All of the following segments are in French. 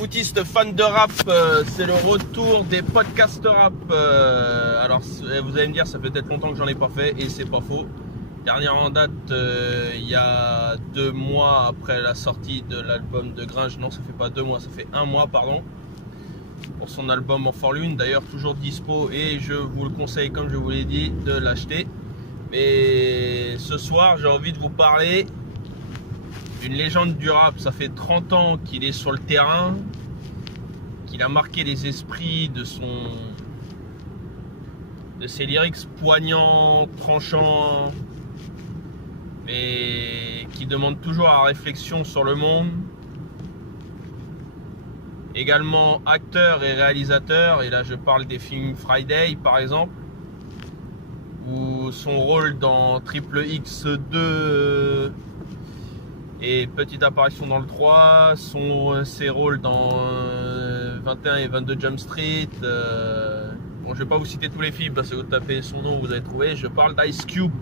footistes fans de rap, c'est le retour des podcasts rap. Alors vous allez me dire, ça fait peut-être longtemps que j'en ai pas fait, et c'est pas faux. Dernière en date, il y a 2 mois après la sortie de l'album de Gringe. Non, ça fait pas 2 mois, ça fait 1 mois, pardon, pour son album En Forlune. D'ailleurs, toujours dispo, et je vous le conseille, comme je vous l'ai dit, de l'acheter. Mais ce soir, j'ai envie de vous parler d'une légende du rap. Ça fait 30 ans qu'il est sur le terrain, qu'il a marqué les esprits de ses lyrics poignants, tranchants, mais qui demandent toujours à réflexion sur le monde. Également acteur et réalisateur, et là je parle des films Friday par exemple, ou son rôle dans Triple X2 et petite apparition dans le 3, ses rôles dans 21 et 22 Jump Street. Bon, je vais pas vous citer tous les films parce que vous tapez son nom, vous allez trouver. Je parle d'Ice Cube.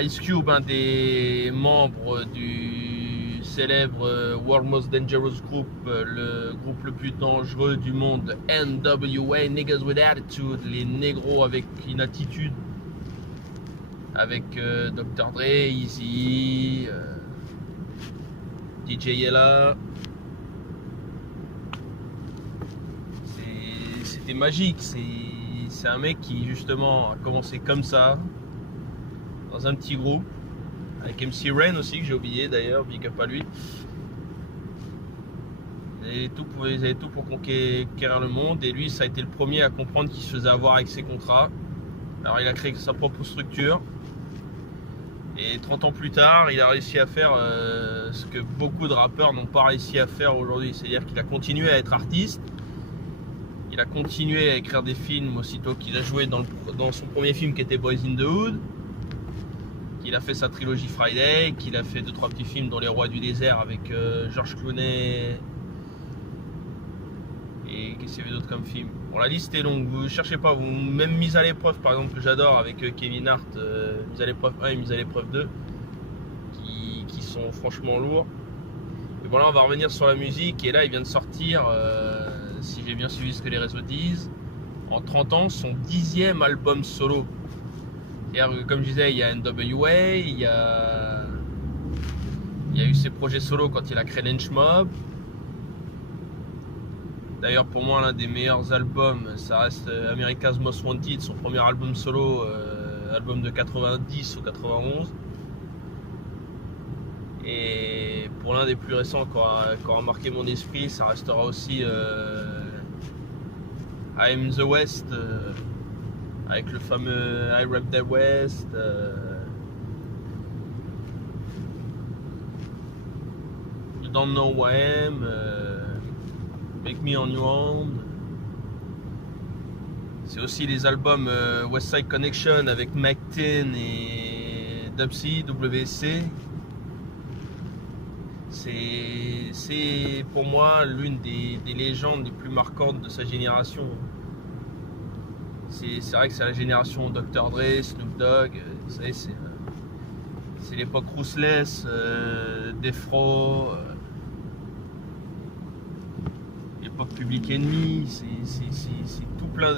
Ice Cube, un des membres du célèbre World Most Dangerous Group, le groupe le plus dangereux du monde, NWA, Niggas with Attitude, les négros avec une attitude, avec Dr. Dre, Eazy, DJ Yella. C'était magique. C'est un mec qui justement a commencé comme ça, dans un petit groupe, avec MC Ren aussi, que j'ai oublié d'ailleurs, big up à lui. Ils avaient tout pour conquérir le monde, et lui, ça a été le premier à comprendre qu'il se faisait avoir avec ses contrats. Alors il a créé sa propre structure, et 30 ans plus tard, il a réussi à faire ce que beaucoup de rappeurs n'ont pas réussi à faire aujourd'hui. C'est-à-dire qu'il a continué à être artiste, il a continué à écrire des films aussitôt qu'il a joué dans son premier film qui était Boys in the Hood, qu'il a fait sa trilogie Friday, qu'il a fait 2-3 petits films dans Les Rois du Désert avec George Clooney. Et qu'est-ce qu'il y avait d'autre comme film? Bon, la liste est longue, vous cherchez pas, même Mise à l'épreuve par exemple, que j'adore, avec Kevin Hart, Mise à l'épreuve 1 et Mise à l'épreuve 2, qui sont franchement lourds. Et bon, là on va revenir sur la musique, et là il vient de sortir, si j'ai bien suivi ce que les réseaux disent, en 30 ans, son 10e album solo. Et comme je disais, il y a NWA, il y a eu ses projets solo quand il a créé Lynch Mob. D'ailleurs, pour moi, l'un des meilleurs albums, ça reste America's Most Wanted, son premier album solo, album de 90 ou 91. Et pour l'un des plus récents qui aura marqué mon esprit, ça restera aussi I Am The West, avec le fameux I Rap The West. You Don't Know Who I Am, Make Me On Your Own. C'est aussi les albums West Side Connection avec Mac 10 et Dubsy, WC. C'est pour moi l'une des légendes les plus marquantes de sa génération. C'est vrai que c'est la génération Dr. Dre, Snoop Dogg, vous savez, c'est l'époque Ruthless, Defro, l'époque Public Enemy, c'est tout plein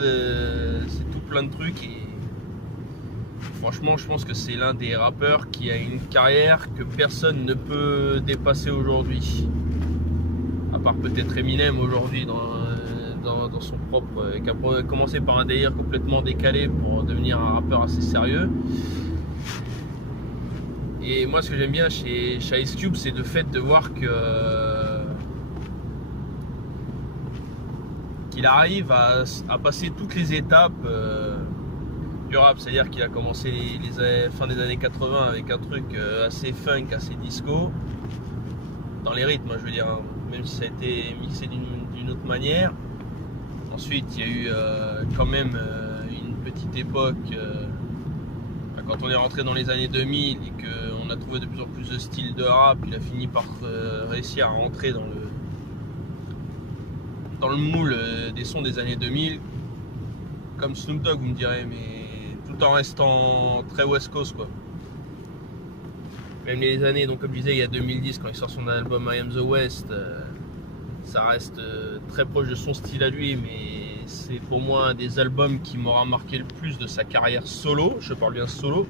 de trucs, et franchement je pense que c'est l'un des rappeurs qui a une carrière que personne ne peut dépasser aujourd'hui, à part peut-être Eminem aujourd'hui dans son propre, qui a commencé par un délire complètement décalé pour devenir un rappeur assez sérieux. Et moi ce que j'aime bien chez Ice Cube, c'est le fait de voir qu'il arrive à passer toutes les étapes du rap. C'est-à-dire qu'il a commencé les fin des années 80 avec un truc assez funk, assez disco, dans les rythmes, je veux dire, hein, même si ça a été mixé d'une autre manière. Ensuite, il y a eu quand même une petite époque, quand on est rentré dans les années 2000 et qu'on a trouvé de plus en plus de styles de rap, il a fini par réussir à rentrer dans le moule des sons des années 2000, comme Snoop Dogg, vous me direz, mais tout en restant très West Coast, quoi. Même les années, donc comme je disais, il y a 2010, quand il sort son album I Am The West, Ça reste très proche de son style à lui, mais c'est pour moi un des albums qui m'aura marqué le plus de sa carrière solo. Je parle bien solo.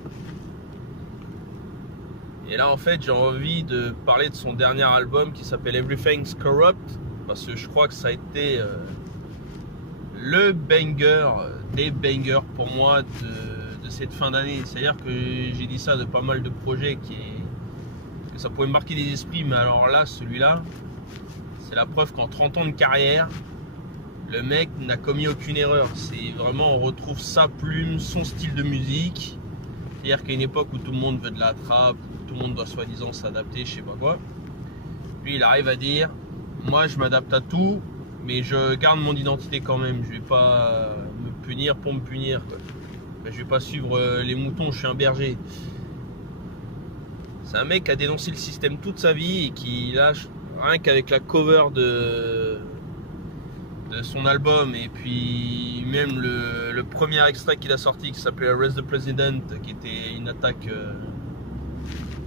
Et là en fait j'ai envie de parler de son dernier album qui s'appelle Everything's Corrupt, parce que je crois que ça a été le banger des bangers pour moi de cette fin d'année. C'est-à-dire que j'ai dit ça de pas mal de projets que ça pouvait marquer des esprits, mais alors là, celui-là, c'est la preuve qu'en 30 ans de carrière, le mec n'a commis aucune erreur. C'est vraiment, on retrouve sa plume, son style de musique. C'est-à-dire qu'à une époque où tout le monde veut de la trappe, où tout le monde doit soi-disant s'adapter, je sais pas quoi, lui il arrive à dire, moi je m'adapte à tout, mais je garde mon identité quand même. Je vais pas me punir pour me punir, quoi. Je vais pas suivre les moutons, je suis un berger. C'est un mec qui a dénoncé le système toute sa vie et qui lâche, rien qu'avec la cover de son album, et puis même le premier extrait qu'il a sorti qui s'appelait Arrest the President, qui était une attaque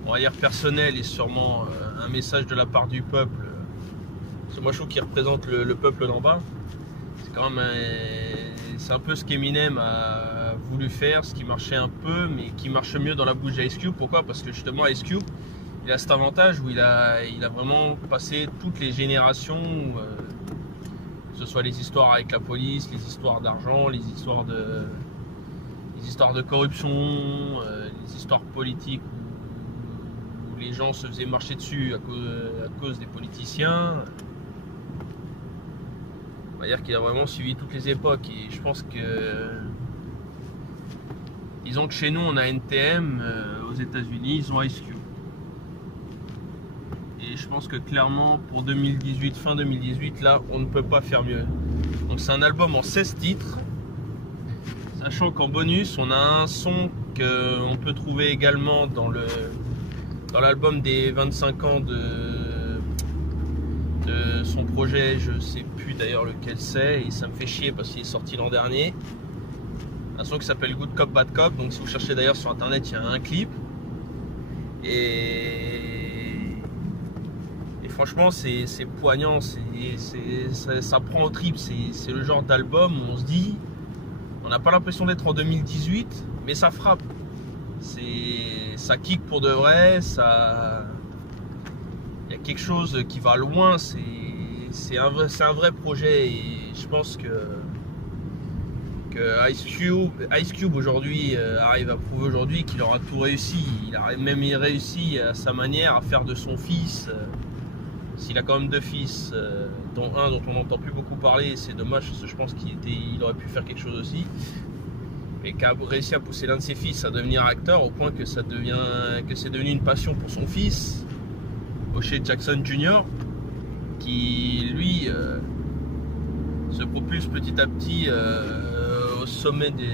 on va dire personnelle et sûrement un message de la part du peuple. Parce que moi je trouve qu'il représente le peuple d'en bas. C'est quand même c'est un peu ce qu'Eminem a voulu faire, ce qui marchait un peu, mais qui marche mieux dans la bouche d'Ice Cube. Pourquoi? Parce que justement Ice Cube, il a cet avantage où il a vraiment passé toutes les générations, que ce soit les histoires avec la police, les histoires d'argent, les histoires de corruption, les histoires politiques où les gens se faisaient marcher dessus à cause des politiciens. On va dire qu'il a vraiment suivi toutes les époques, et je pense que, disons que chez nous on a NTM, aux États-Unis ils ont Ice Cube. Et je pense que clairement pour 2018, fin 2018, là on ne peut pas faire mieux. Donc c'est un album en 16 titres, sachant qu'en bonus on a un son qu'on peut trouver également dans l'album des 25 ans de son projet. Je sais plus d'ailleurs lequel c'est, et ça me fait chier parce qu'il est sorti l'an dernier. Un son qui s'appelle Good Cop Bad Cop, donc si vous cherchez d'ailleurs sur internet il y a un clip, et franchement c'est poignant, ça prend au trip. C'est le genre d'album où on se dit, on n'a pas l'impression d'être en 2018, mais ça frappe, ça kick pour de vrai, il y a quelque chose qui va loin. C'est un vrai projet, et je pense que Ice Cube aujourd'hui arrive à prouver aujourd'hui qu'il aura tout réussi. Il a même réussi à sa manière à faire de son fils, s'il a quand même deux fils, dont un dont on n'entend plus beaucoup parler, c'est dommage parce que je pense qu'il aurait pu faire quelque chose aussi, et qui a réussi à pousser l'un de ses fils à devenir acteur au point que c'est devenu une passion pour son fils, O'Shea Jackson Jr., qui lui se propulse petit à petit au sommet du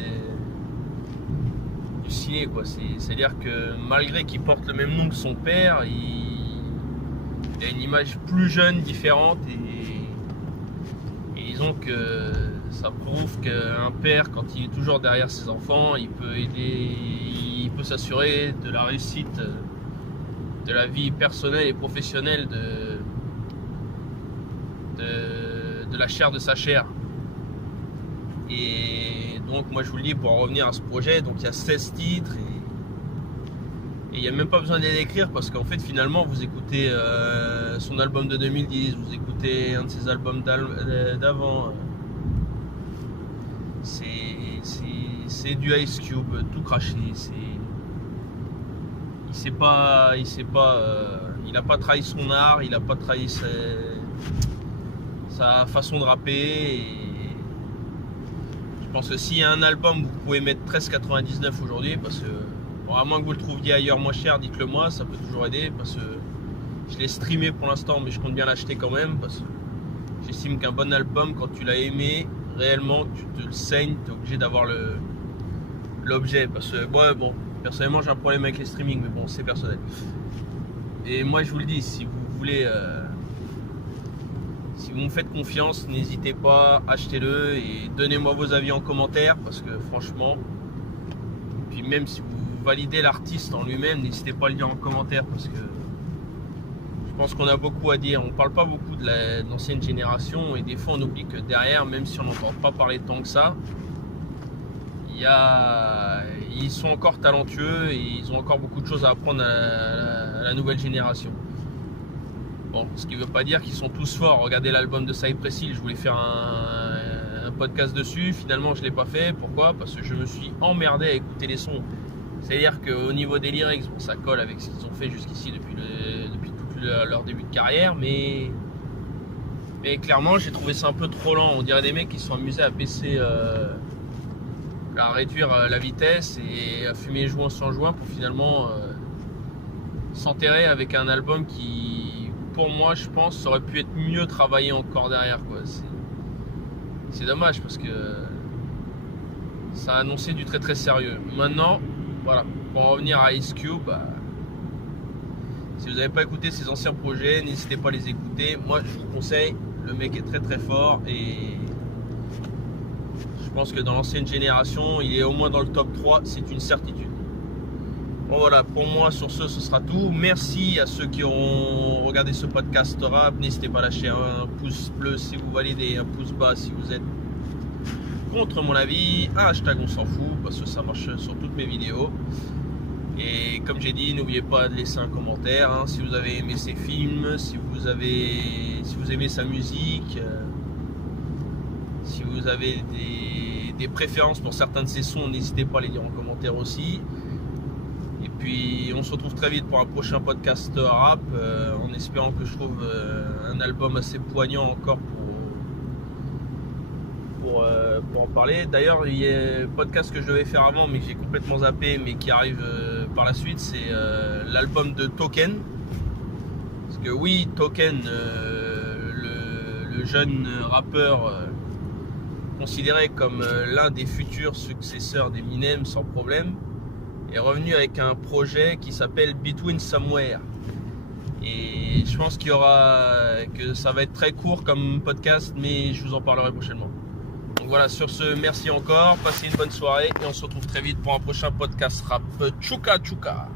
ciné, quoi. C'est-à-dire que malgré qu'il porte le même nom que son père, il a une image plus jeune, différente, et disons que ça prouve qu'un père, quand il est toujours derrière ses enfants, il peut aider, il peut s'assurer de la réussite de la vie personnelle et professionnelle de la chair de sa chair. Et donc moi je vous le dis, pour en revenir à ce projet, donc il y a 16 titres, et il n'y a même pas besoin de les écrire, parce qu'en fait finalement vous écoutez son album de 2010, vous écoutez un de ses albums d'avant, c'est du Ice Cube tout craché. Il n'a pas trahi son art, il n'a pas trahi sa façon de rapper, et je pense que s'il y a un album, vous pouvez mettre 13,99 aujourd'hui, parce que bon, à moins que vous le trouviez ailleurs moins cher, dites-le moi, ça peut toujours aider, parce que je l'ai streamé pour l'instant, mais je compte bien l'acheter quand même, parce que j'estime qu'un bon album, quand tu l'as aimé réellement, que tu te le saignes, tu es obligé d'avoir l'objet, parce que ouais, bon, personnellement j'ai un problème avec les streamings, mais bon, c'est personnel. Et moi je vous le dis, si vous voulez, si vous me faites confiance, n'hésitez pas, achetez-le et donnez-moi vos avis en commentaire, parce que franchement, puis même si vous validez l'artiste en lui-même, n'hésitez pas à le dire en commentaire, parce que je pense qu'on a beaucoup à dire. On parle pas beaucoup de l'ancienne génération et des fois on oublie que derrière, même si on n'entend pas parler tant que ça, ils sont encore talentueux et ils ont encore beaucoup de choses à apprendre à la nouvelle génération. Bon, ce qui ne veut pas dire qu'ils sont tous forts. Regardez l'album de Cypress Hill, je voulais faire un podcast dessus, finalement je ne l'ai pas fait. Pourquoi? Parce que je me suis emmerdé à écouter les sons. C'est-à-dire qu'au niveau des lyrics, bon, ça colle avec ce qu'ils ont fait jusqu'ici depuis tout leur début de carrière, mais clairement j'ai trouvé ça un peu trop lent. On dirait des mecs qui se sont amusés à baisser, à réduire la vitesse et à fumer joint sans joint pour finalement s'enterrer avec un album qui, pour moi, je pense, aurait pu être mieux travaillé encore derrière, quoi. C'est dommage parce que ça a annoncé du très très sérieux. Maintenant, voilà, pour en revenir à Ice Cube, si vous n'avez pas écouté ses anciens projets, n'hésitez pas à les écouter. Moi, je vous conseille, le mec est très très fort et je pense que dans l'ancienne génération, il est au moins dans le top 3, c'est une certitude. Bon voilà, pour moi sur ce sera tout. Merci à ceux qui auront regardé ce podcast rap. N'hésitez pas à lâcher un pouce bleu si vous validez, un pouce bas si vous êtes contre mon avis, un hashtag on s'en fout parce que ça marche sur toutes mes vidéos. Et comme j'ai dit, n'oubliez pas de laisser un commentaire hein, si vous avez aimé ses films, si vous aimez sa musique, si vous avez des préférences pour certains de ses sons, n'hésitez pas à les dire en commentaire aussi. Et puis on se retrouve très vite pour un prochain podcast rap, en espérant que je trouve un album assez poignant encore pour en parler. D'ailleurs, il y a un podcast que je devais faire avant mais que j'ai complètement zappé mais qui arrive par la suite, c'est l'album de Token. Parce que oui, Token, le jeune rappeur considéré comme l'un des futurs successeurs d'Eminem sans problème, est revenu avec un projet qui s'appelle Between Somewhere. Et je pense que ça va être très court comme podcast, mais je vous en parlerai prochainement. Donc voilà, sur ce, merci encore, passez une bonne soirée et on se retrouve très vite pour un prochain podcast rap. Tchouka tchouka.